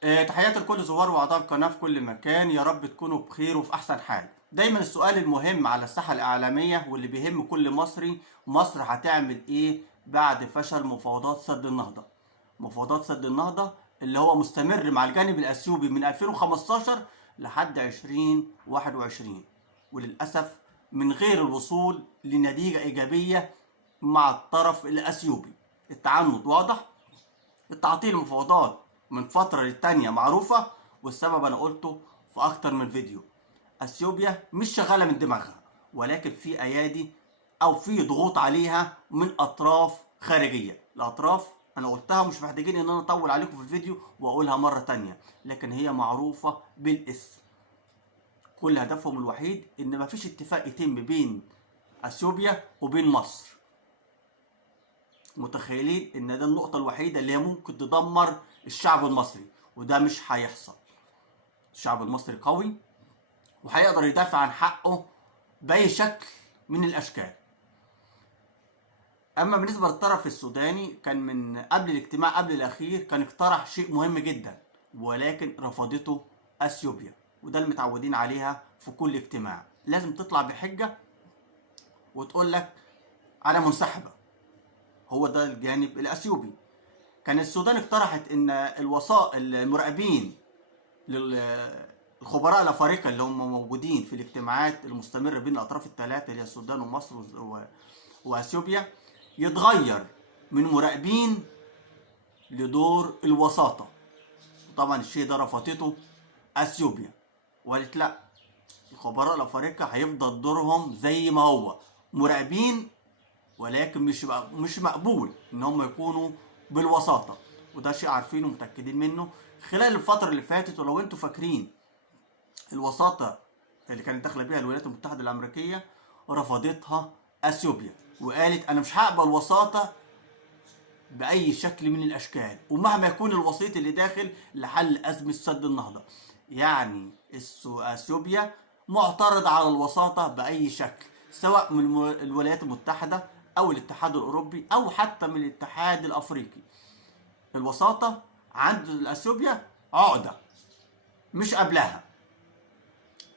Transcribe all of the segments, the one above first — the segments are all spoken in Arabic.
تحياتي لكل زوار واعضاء القناه في كل مكان، يا رب تكونوا بخير وفي احسن حال. دايما السؤال المهم على الساحه الاعلاميه واللي بيهم كل مصري، مصر هتعمل ايه بعد فشل مفاوضات سد النهضه؟ مفاوضات سد النهضه اللي هو مستمر مع الجانب الاثيوبي من 2015 لحد 2021، وللاسف من غير الوصول لنتيجه ايجابيه مع الطرف الاثيوبي. التعنت واضح، التعطيل المفاوضات من فترة للتانية معروفة، والسبب أنا قلته في أكتر من فيديو. أثيوبيا مش شغالة من دماغها، ولكن في أيادي أو في ضغوط عليها من أطراف خارجية. الأطراف أنا قلتها، مش محتاجين إن أنا أطول عليكم في الفيديو وأقولها مرة تانية، لكن هي معروفة بالاسم. كل هدفهم الوحيد إن مفيش اتفاق يتم بين أثيوبيا وبين مصر. متخيلين ان ده النقطة الوحيدة اللي هي ممكن تدمر الشعب المصري، وده مش هيحصل. الشعب المصري قوي وهيقدر يدافع عن حقه بأي شكل من الأشكال. أما بالنسبة للطرف السوداني، كان من قبل الاجتماع قبل الأخير كان اقترح شيء مهم جدا، ولكن رفضته أثيوبيا، وده اللي متعودين عليها في كل اجتماع. لازم تطلع بحجة وتقول لك أنا منسحبة. هو ده الجانب الأثيوبي. كان السودان اقترحت ان المراقبين للخبراء الافارقه اللي هم موجودين في الاجتماعات المستمره بين الاطراف الثلاثه اللي هي السودان ومصر واثيوبيا يتغير من مراقبين لدور الوساطه. وطبعا الشيء ده رفضته اثيوبيا وقالت لا، الخبراء الافارقه هيفضل دورهم زي ما هو مراقبين، ولكن مش مقبول ان هم يكونوا بالوساطه. وده شيء عارفينه ومتاكدين منه. خلال الفتره اللي فاتت، ولو انتم فاكرين، الوساطه اللي كانت داخله بيها الولايات المتحده الامريكيه رفضتها اثيوبيا، وقالت انا مش هقبل وساطه باي شكل من الاشكال، ومهما يكون الوسيط اللي داخل لحل ازمه سد النهضه. يعني اثيوبيا معترض على الوساطه باي شكل، سواء من الولايات المتحده او الاتحاد الاوروبي او حتى من الاتحاد الافريقي. الوساطه عند اثيوبيا عقده، مش قبلها.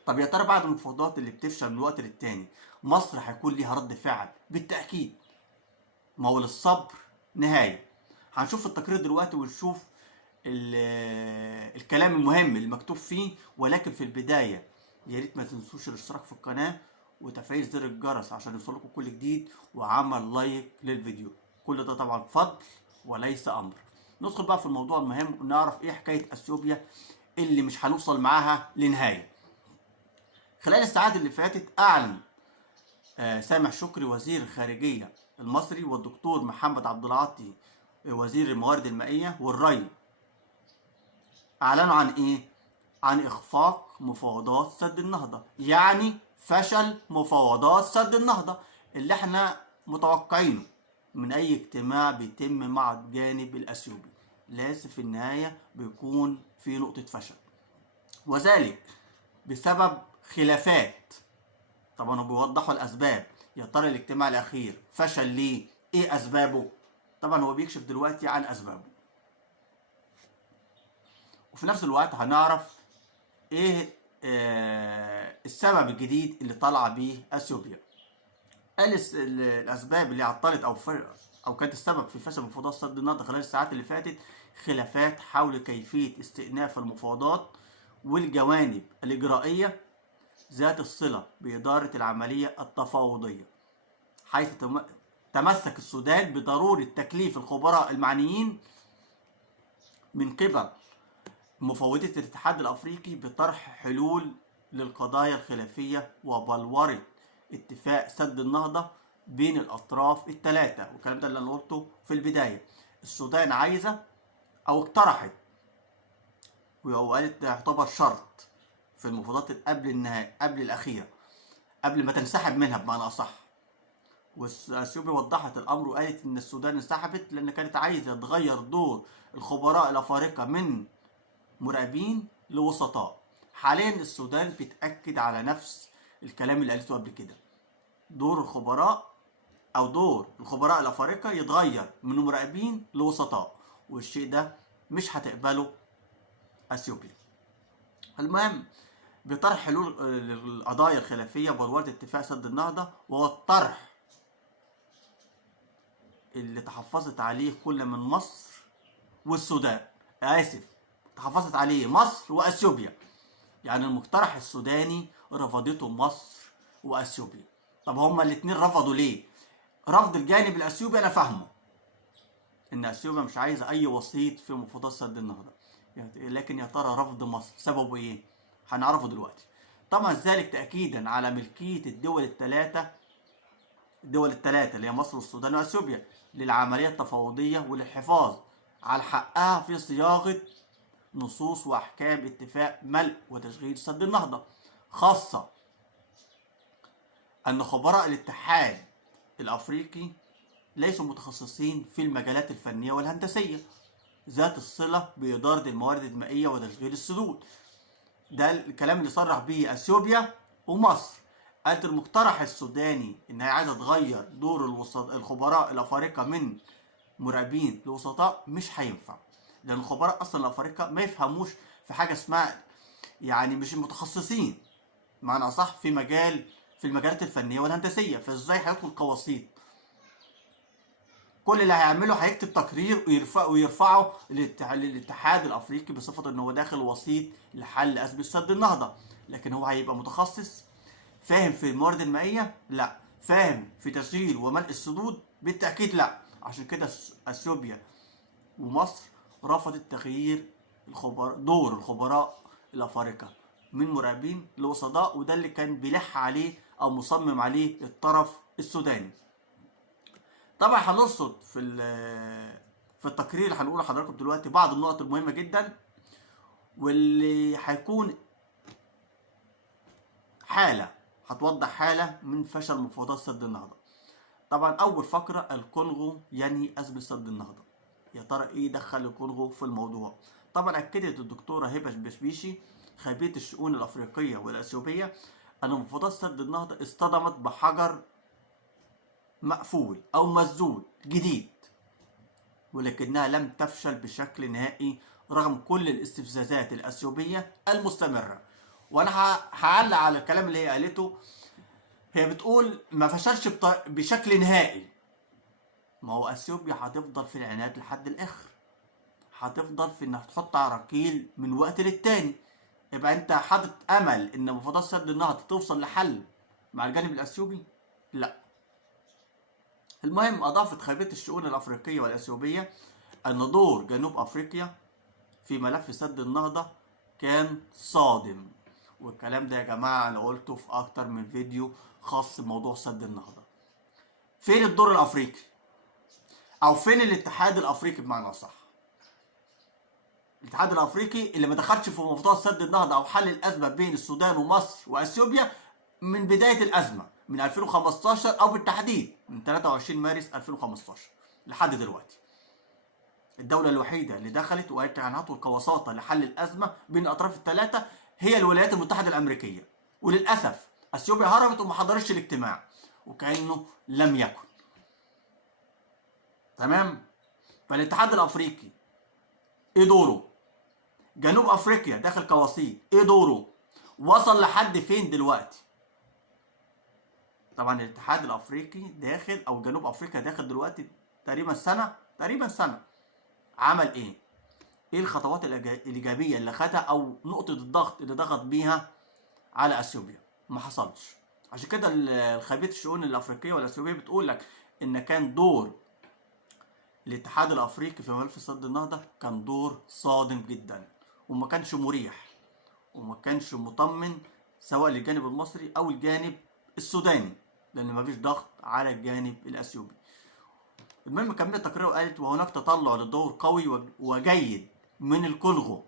طب يا ترى بعد المفاوضات اللي بتفشل من وقت للتاني، مصر هيكون ليها رد فعل؟ بالتاكيد. ما هو للصبر نهايه. هنشوف التقرير دلوقتي ونشوف الكلام المهم اللي مكتوب فيه، ولكن في البدايه يا ريت ما تنسوش الاشتراك في القناه وتفعيل زر الجرس عشان يوصلكم كل جديد، وعمل لايك للفيديو. كل ده طبعا فضل وليس امر. ندخل بقى في الموضوع المهم ونعرف ايه حكايه اثيوبيا اللي مش هنوصل معاها لنهايه. خلال الساعات اللي فاتت اعلن سامح شكري وزير الخارجيه المصري، والدكتور محمد عبد العاطي وزير الموارد المائيه والري، اعلنوا عن ايه؟ عن اخفاق مفاوضات سد النهضه. يعني فشل مفاوضات سد النهضه اللي احنا متوقعينه من اي اجتماع بيتم مع الجانب الاثيوبي. لازم في النهايه بيكون في نقطه فشل، وذلك بسبب خلافات. طبعا هم بيوضحوا الاسباب. يا ترى الاجتماع الاخير فشل ليه؟ ايه اسبابه؟ طبعا هو بيكشف دلوقتي عن اسبابه، وفي نفس الوقت هنعرف ايه السبب الجديد اللي طلع بيه اثيوبيا. قال الاسباب اللي عطلت او كانت السبب في فشل مفاوضات سد النهضه خلال الساعات اللي فاتت: خلافات حول كيفيه استئناف المفاوضات، والجوانب الاجرائيه ذات الصله باداره العمليه التفاوضيه، حيث تمسك السودان بضروره تكليف الخبراء المعنيين من قبل مفوضية الاتحاد الافريقي بطرح حلول للقضايا الخلافية وبلورة اتفاق سد النهضة بين الاطراف الثلاثة. والكلام ده اللي انا قلته في البداية. السودان عايزة او اقترحت وقالت ده يعتبر شرط في المفاوضات قبل النهائي، قبل الاخيرة، قبل ما تنسحب منها بمعنى اصح. واثيوبيا وضحت الامر وقالت ان السودان انسحبت لان كانت عايزة تغير دور الخبراء الافارقة من مراقبين لوسطاء. حاليا السودان بتأكد على نفس الكلام اللي قالته قبل كده. دور الخبراء الافارقه يتغير من مراقبين لوسطاء، والشيء ده مش هتقبله اثيوبيا. المهم بطرح حلول للقضايا الخلافيه برواد اتفاق سد النهضه، وهو الطرح اللي تحفظت عليه كل من مصر والسودان، تحفظت عليه مصر واثيوبيا. يعني المقترح السوداني رفضته مصر واثيوبيا. طب هما الاثنين رفضوا ليه؟ رفض الجانب الاثيوبي انا فاهمه، ان اثيوبيا مش عايزه اي وسيط في مفاوضات سد النهضه، لكن يا ترى رفض مصر سببه ايه؟ هنعرفه دلوقتي. طبعا ذلك تاكيدا على ملكيه الدول الثلاثه اللي هي مصر والسودان واثيوبيا للعمليه التفاوضيه وللحفاظ على حقها في صياغه نصوص واحكام اتفاق ملء وتشغيل سد النهضه، خاصه ان خبراء الاتحاد الافريقي ليسوا متخصصين في المجالات الفنيه والهندسيه ذات الصله باداره الموارد المائيه وتشغيل السدود. ده الكلام اللي صرح به اثيوبيا ومصر. قالت المقترح السوداني ان هي عايزه تغير دور الخبراء الافارقه من مراقبين لوسطاء، مش هينفع، لان الخبراء اصلا الافارقه ما يفهموش في حاجه اسمها، يعني مش متخصصين معنى صح في المجالات الفنيه والهندسيه، فازاي هيدخل كوسيط؟ كل اللي هيعمله هيكتب تقرير ويرفعه للاتحاد الافريقي بصفه ان هو داخل وسيط لحل ازمه سد النهضه، لكن هو هيبقى متخصص فاهم في الموارد المائيه؟ لا. فاهم في تشغيل وملء السدود؟ بالتاكيد لا. عشان كده اثيوبيا ومصر رفضت تغيير دور الخبراء الافارقه من مراقبين لوسطاء، وده اللي كان بيلح عليه او مصمم عليه الطرف السوداني. طبعا هنرصد في التقرير اللي هنقوله لحضراتكم دلوقتي بعض النقط المهمه جدا، واللي هيكون هتوضح حاله من فشل مفاوضات سد النهضه. طبعا اول فقره، الكونغو ينهي ازمه سد النهضه. يا ترى ايه دخل الكونغو في الموضوع؟ طبعا اكدت الدكتوره هبه بشبيشي خبيره الشؤون الافريقيه والاثيوبيه ان مفاوضات سد النهضه اصطدمت بحجر مقفول او مسدود جديد، ولكنها لم تفشل بشكل نهائي رغم كل الاستفزازات الاثيوبيه المستمره. وانا هعلق على الكلام اللي هي قالته. هي بتقول ما فشلش بشكل نهائي. ما هو اثيوبيا هتفضل في العناد لحد الاخر، هتفضل في انها تحط عراقيل من وقت للتاني. يبقى انت حاطط امل ان مفاوضات سد النهضه توصل لحل مع الجانب الاثيوبي؟ لا. المهم اضافت خبيره الشؤون الافريقيه والاثيوبيه ان دور جنوب افريقيا في ملف سد النهضه كان صادم، والكلام ده يا جماعه انا قلته في اكتر من فيديو خاص بموضوع سد النهضه. فين الدور الافريقي؟ او فين الاتحاد الافريقي بمعنى اصح؟ الاتحاد الافريقي اللي ما دخلش في مفاوضات سد النهضه او حل الازمه بين السودان ومصر واثيوبيا من بدايه الازمه من 2015 او بالتحديد من 23 مارس 2015 لحد دلوقتي. الدوله الوحيده اللي دخلت وقالت هنعطوا كوساطه لحل الازمه بين الاطراف الثلاثه هي الولايات المتحده الامريكيه، وللاسف اثيوبيا هربت وما حضرتش الاجتماع وكانه لم يكن. تمام؟ فالاتحاد الافريقي ايه دوره؟ جنوب افريقيا داخل كوسيط ايه دوره؟ وصل لحد فين دلوقتي؟ طبعا الاتحاد الافريقي داخل او جنوب افريقيا داخل دلوقتي تقريبا سنه. عمل ايه؟ ايه الخطوات الايجابيه اللي خدها او نقطه الضغط اللي ضغط بيها على اثيوبيا؟ ما حصلش. عشان كده الخبيره الشؤون الافريقيه والاثيوبيه بتقول لك ان كان دور الاتحاد الافريقي في ملف سد النهضه كان دور صادم جدا، وما كانش مريح وما كانش مطمن سواء للجانب المصري او الجانب السوداني، لان ما فيش ضغط على الجانب الاثيوبي. المهم كملت التقرير وقالت وهناك تطلع لدور قوي وجيد من الكونغو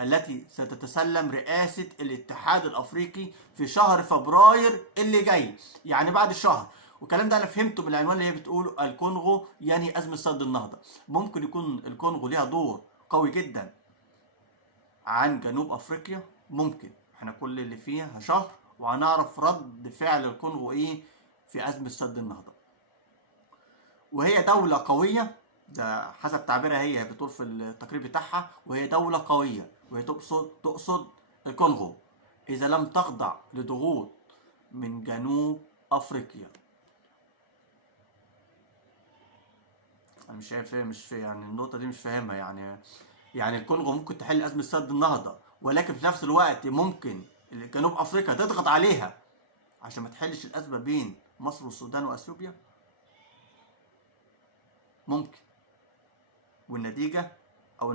التي ستتسلم رئاسة الاتحاد الافريقي في شهر فبراير اللي جاي، يعني بعد شهر. والكلام ده انا فهمته من العنوان اللي هي بتقوله الكونغو يعني ازمة سد النهضة. ممكن يكون الكونغو ليها دور قوي جدا عن جنوب افريقيا، ممكن. احنا كل اللي فيها شهر وهنعرف رد فعل الكونغو ايه في ازمة سد النهضة. وهي دولة قوية ده حسب تعبيرها، هي بتقول في التقرير بتاعها، وهي دولة قوية، وهي تقصد الكونغو، إذا لم تخضع لضغوط من جنوب أفريقيا. أنا مش فاهم يعني النقطة دي، مش فاهمها يعني الكونغو ممكن تحل أزمة سد النهضة، ولكن في نفس الوقت ممكن جنوب أفريقيا تضغط عليها عشان ما تحلش الأزمة بين مصر والسودان وأثيوبيا. ممكن. والنتيجة أو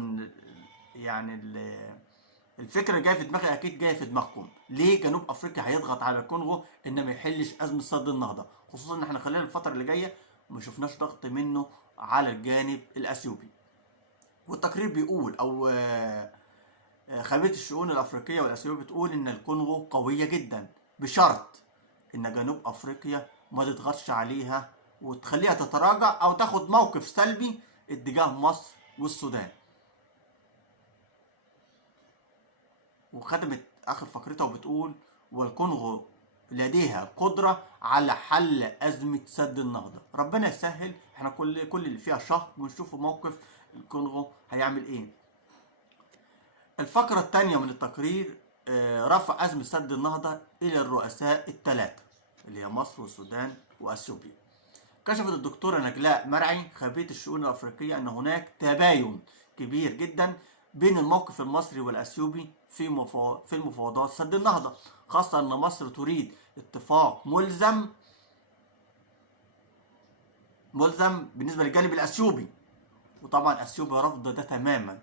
يعني الفكرة اللي جاية في دماغي أكيد جاية في دماغكم، ليه جنوب أفريقيا هيضغط على الكونغو إن ما يحلش أزمة سد النهضة، خصوصا إن إحنا خلال الفترة اللي جاية ما شفناش ضغط منه على الجانب الأثيوبي. والتقرير بيقول، أو خبيرة الشؤون الأفريقية والآسيوية بتقول إن الكونغو قوية جدا، بشرط إن جنوب أفريقيا ما تضغطش عليها وتخليها تتراجع أو تاخد موقف سلبي اتجاه مصر والسودان. وختمت آخر فقرتها وبتقول: والكونغو لديها قدرة على حل أزمة سد النهضة. ربنا يسهل، احنا كل اللي فيها شهر ونشوفوا موقف الكونغو هيعمل ايه. الفقرة الثانية من التقرير رفع أزمة سد النهضة إلى الرؤساء الثلاثة اللي هي مصر والسودان وأثيوبيا. كشفت الدكتورة نجلاء مرعي خبيرة الشؤون الأفريقية أن هناك تباين كبير جدا بين الموقف المصري والأثيوبي في المفاوضات سد النهضة، خاصة أن مصر تريد اتفاق ملزم بالنسبة للجانب الأثيوبي، وطبعا أثيوبيا رفض ده تماما.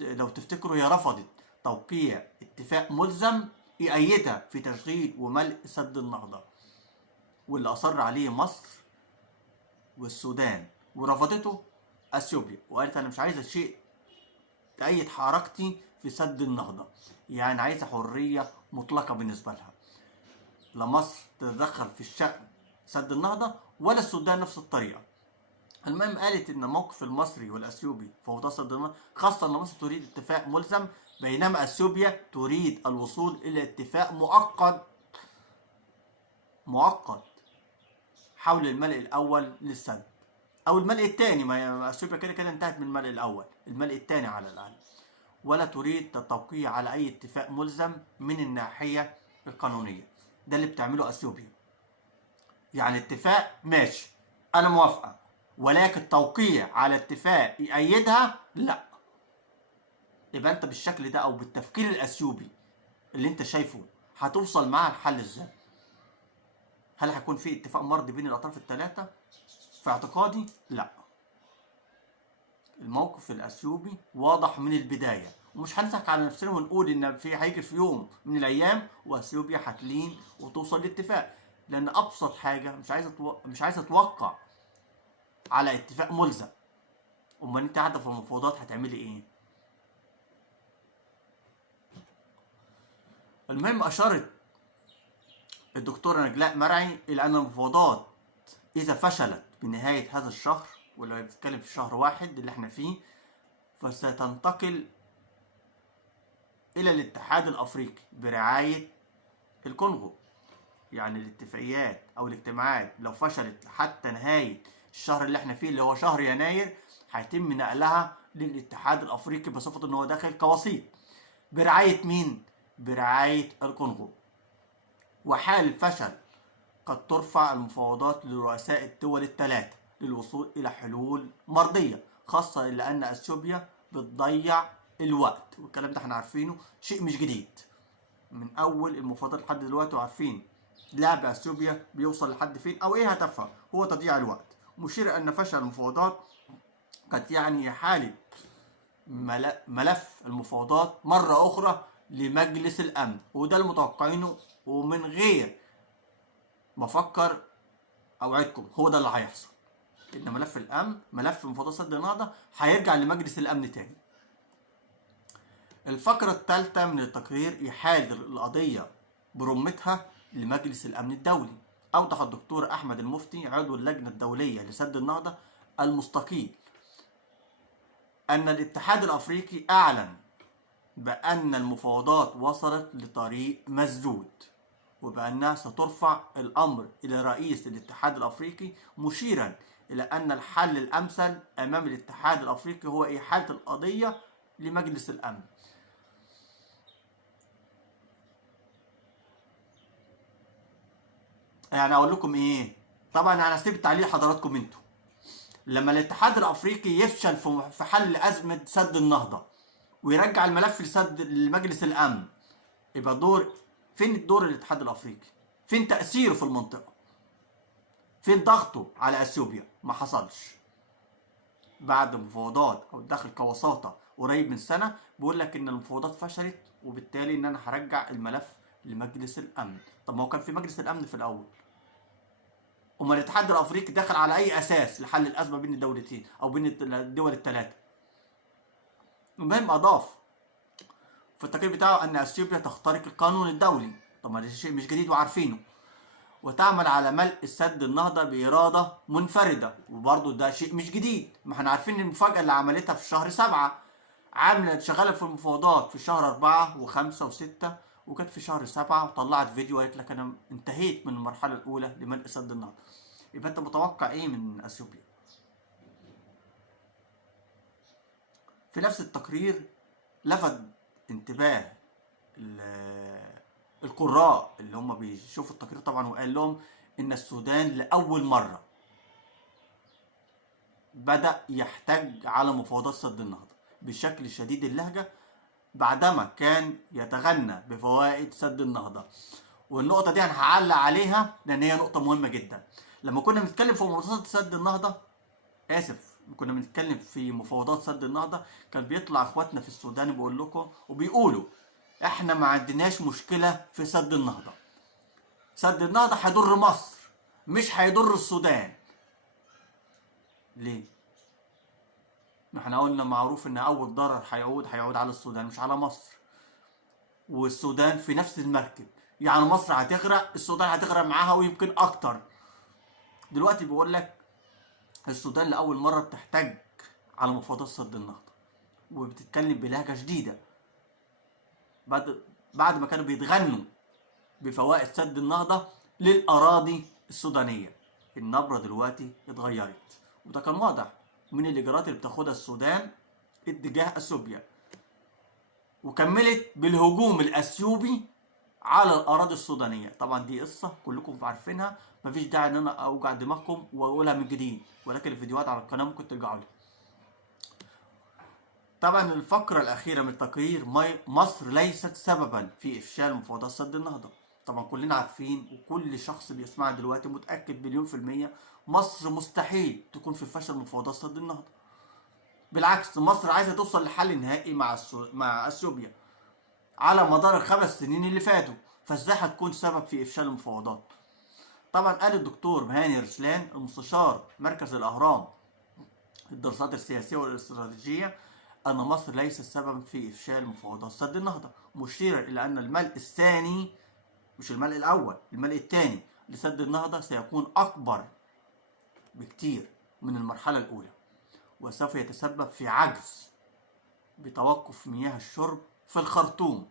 لو تفتكروا هي رفضت توقيع اتفاق ملزم يأيدها في تشغيل وملء سد النهضة، واللي أصر عليه مصر والسودان، ورفضته أثيوبيا وقالت أنا مش عايزة شيء تأيد حركتي في سد النهضة، يعني عايزة حرية مطلقة بالنسبة لها. لا مصر تتدخل في الشأن سد النهضة ولا السودان نفس الطريقة. المهم قالت ان الموقف المصري والاثيوبي فوضى سد النهضة، خاصة ان مصر تريد اتفاق ملزم بينما اثيوبيا تريد الوصول الى اتفاق مؤقت حول الملء الاول للسد، او الملء الثاني. ما اثيوبيا كده انتهت من الملء الاول، الملء الثاني على الاقل. ولا تريد التوقيع على اي اتفاق ملزم من الناحية القانونية. ده اللي بتعمله اثيوبيا، يعني اتفاق ماشي انا موافقة، ولكن توقيع على اتفاق يأيدها لا. يبقى انت بالشكل ده او بالتفكير الاثيوبي اللي انت شايفه هتوصل معاه الحل ازاي؟ هل هيكون في اتفاق مرضي بين الاطراف الثلاثة؟ في اعتقادي لا. الموقف الاثيوبي واضح من البداية، ومش هنضحك على نفسنا ونقول ان هيجي في يوم من الايام واثيوبيا هتلين وتوصل لاتفاق، لان ابسط حاجة مش عايزة توقع على اتفاق ملزم. امال انت قاعده في المفاوضات هتعملي ايه؟ المهم اشارت الدكتوره نجلاء مرعي الى ان المفاوضات اذا فشلت بنهايه هذا الشهر، واللي بتتكلم في شهر واحد اللي احنا فيه، فستنتقل الى الاتحاد الافريقي برعايه الكونغو. يعني الاتفاقيات او الاجتماعات لو فشلت حتى نهايه الشهر اللي احنا فيه اللي هو شهر يناير، هيتم نقلها للاتحاد الافريقي بصفه ان هو داخل كوسيط. برعايه مين؟ برعايه الكونغو. وحال الفشل قد ترفع المفاوضات لرؤساء الدول الثلاثه للوصول الى حلول مرضيه، خاصه لان اثيوبيا بتضيع الوقت، والكلام ده احنا عارفينه، شيء مش جديد من اول المفاوضات لحد دلوقتي، وعارفين لعب اثيوبيا بيوصل لحد فين او ايه هدفها، هو تضييع الوقت. مشير ان فشل المفاوضات قد يعني إحالة ملف المفاوضات مرة أخرى لمجلس الأمن، وده اللي متوقعينه، ومن غير ما أفكر أوعدكم هو ده اللي هيحصل، إن ملف الأمن، ملف مفاوضات سد النهضة هيرجع لمجلس الأمن تاني. الفقرة الثالثة من التقرير إحالة القضية برمتها لمجلس الأمن الدولي. أوضح الدكتور أحمد المفتي عضو اللجنة الدولية لسد النهضة المستقيل أن الاتحاد الأفريقي أعلن بأن المفاوضات وصلت لطريق مسدود، وبأنها سترفع الأمر إلى رئيس الاتحاد الأفريقي، مشيرا إلى أن الحل الأمثل أمام الاتحاد الأفريقي هو إحالة القضية لمجلس الأمن. يعني أقول لكم إيه؟ طبعا أنا هسيب التعليق حضراتكم أنتوا. لما الاتحاد الأفريقي يفشل في حل أزمة سد النهضة ويرجع الملف لمجلس الأمن، يبقى فين دور الاتحاد الأفريقي؟ فين تأثيره في المنطقة؟ فين ضغطه على اثيوبيا؟ ما حصلش. بعد مفاوضات او داخل كوساطه قريب من سنه بيقول لك ان المفاوضات فشلت، وبالتالي ان انا هرجع الملف لمجلس الامن. طب ما هو كان في مجلس الامن في الاول. امال الاتحاد الافريقي دخل على اي اساس لحل الازمه بين الدولتين او بين الدول الثلاثه؟ المهم اضاف في التقرير بتاعه ان اثيوبيا تخترق القانون الدولي. طب ما ده شيء مش جديد وعارفينه. وتعمل على ملء السد النهضة بإرادة منفردة، وبرضه ده شيء مش جديد. ما احنا عارفين المفاجأة اللي عملتها في شهر 7. عملت شغالة في المفاوضات في شهر 4 و5 و6، وكانت في شهر 7 وطلعت فيديو قالت لك أنا انتهيت من المرحلة الأولى لملء سد النهضة. يبقى أنت متوقع إيه من أثيوبيا؟ في نفس التقرير لفت انتباه القراء اللي هم بيشوفوا التقرير طبعا، وقال لهم ان السودان لاول مره بدأ يحتج على مفاوضات سد النهضه بشكل شديد اللهجه بعدما كان يتغنى بفوائد سد النهضه. والنقطه دي انا هعلق عليها لان هي نقطه مهمه جدا. لما كنا بنتكلم في مفاوضات سد النهضه، كنا بنتكلم في مفاوضات سد النهضه، كان بيطلع اخواتنا في السودان بيقول لكم وبيقولوا احنا ما عندناش مشكله في سد النهضه. سد النهضه هيضر مصر مش هيضر السودان. ليه؟ ما احنا قلنا معروف ان اول ضرر هيعود على السودان مش على مصر. والسودان في نفس المركب، يعني مصر هتغرق السودان هتغرق معاها ويمكن اكتر. دلوقتي بيقول لك السودان لاول مره بتحتج على مفاوضات سد النهضه وبتتكلم بلهجه شديده بعد ما كانوا بيتغنوا بفوائد سد النهضه للاراضي السودانيه. النبره دلوقتي اتغيرت، وده كان واضح من الاجراءات اللي بتاخدها السودان اتجاه اثيوبيا، وكملت بالهجوم الاثيوبي على الاراضي السودانيه. طبعا دي قصه كلكم عارفينها، مفيش داعي ان انا اوجع دماغكم واقولها من جديد، ولكن الفيديوهات على القناه ممكن ترجعوا لها. طبعا الفقره الاخيره من التقرير، مصر ليست سببا في افشال مفاوضات سد النهضه. طبعا كلنا عارفين وكل شخص بيسمعنا دلوقتي متاكد مليون في الميه مصر مستحيل تكون في فشل مفاوضات سد النهضه. بالعكس، مصر عايزه توصل لحل نهائي مع اثيوبيا على مدار ال5 سنين اللي فاتوا، فازاي هتكون سبب في افشال المفاوضات؟ طبعا قال الدكتور هاني رسلان المستشار مركز الاهرام للدراسات السياسيه والاستراتيجيه ان مصر ليست سببا في افشال مفاوضات سد النهضه، مشيرا الى ان الملء الثاني مش الملء الاول، الملء الثاني لسد النهضه سيكون اكبر بكتير من المرحله الاولى، وسوف يتسبب في عجز بتوقف مياه الشرب في الخرطوم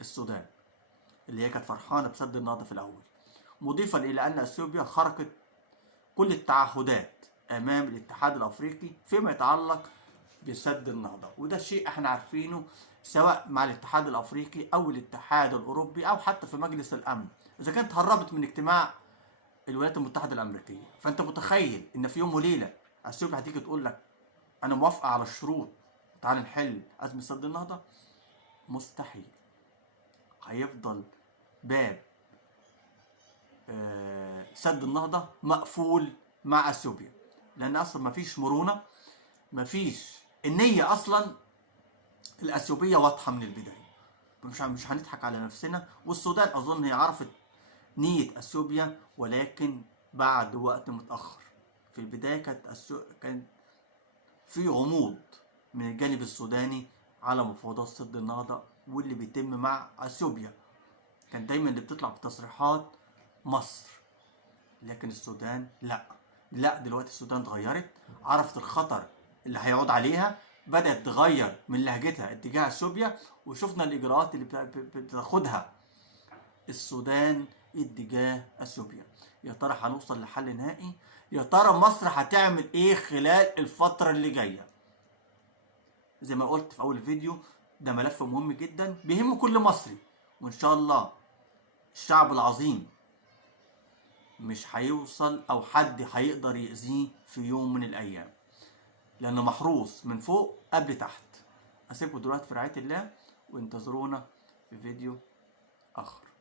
السودان اللي هي كانت فرحانه بسد النهضه في الاول، مضيفا الى ان اثيوبيا خرقت كل التعهدات امام الاتحاد الافريقي فيما يتعلق بسد النهضه. وده شيء احنا عارفينه سواء مع الاتحاد الافريقي او الاتحاد الاوروبي او حتى في مجلس الامن اذا كانت هربت من اجتماع الولايات المتحده الامريكيه. فانت متخيل ان في يوم وليله اثيوبيا هتيجي تقول لك انا موافقه على الشروط تعال نحل ازمه سد النهضه؟ مستحيل. هيفضل باب سد النهضه مقفول مع اثيوبيا، لان اصلا مفيش مرونه، مفيش النيه اصلا الاثيوبيه واضحه من البدايه. مش هنضحك على نفسنا، والسودان اظن هي عرفت نيه اثيوبيا ولكن بعد وقت متاخر. في البدايه كان في غموض من الجانب السوداني على مفاوضات سد النهضه واللي بيتم مع اثيوبيا. كان دايما اللي بتطلع بتصريحات مصر، لكن السودان لا دلوقتي السودان اتغيرت، عرفت الخطر اللي هيعود عليها، بدأت تغير من لهجتها اتجاه اثيوبيا، وشفنا الاجراءات اللي بتاخدها السودان اتجاه اثيوبيا. يا ترى هنوصل لحل نهائي؟ يا ترى مصر هتعمل ايه خلال الفترة اللي جاية. زي ما قلت في اول الفيديو، ده ملف مهم جدا بيهم كل مصري، وان شاء الله الشعب العظيم مش هيوصل او حد هيقدر يأذيه في يوم من الايام، لانه محروس من فوق قبل تحت. اسيبكم دلوقتي في رعاية الله، وانتظرونا في فيديو اخر.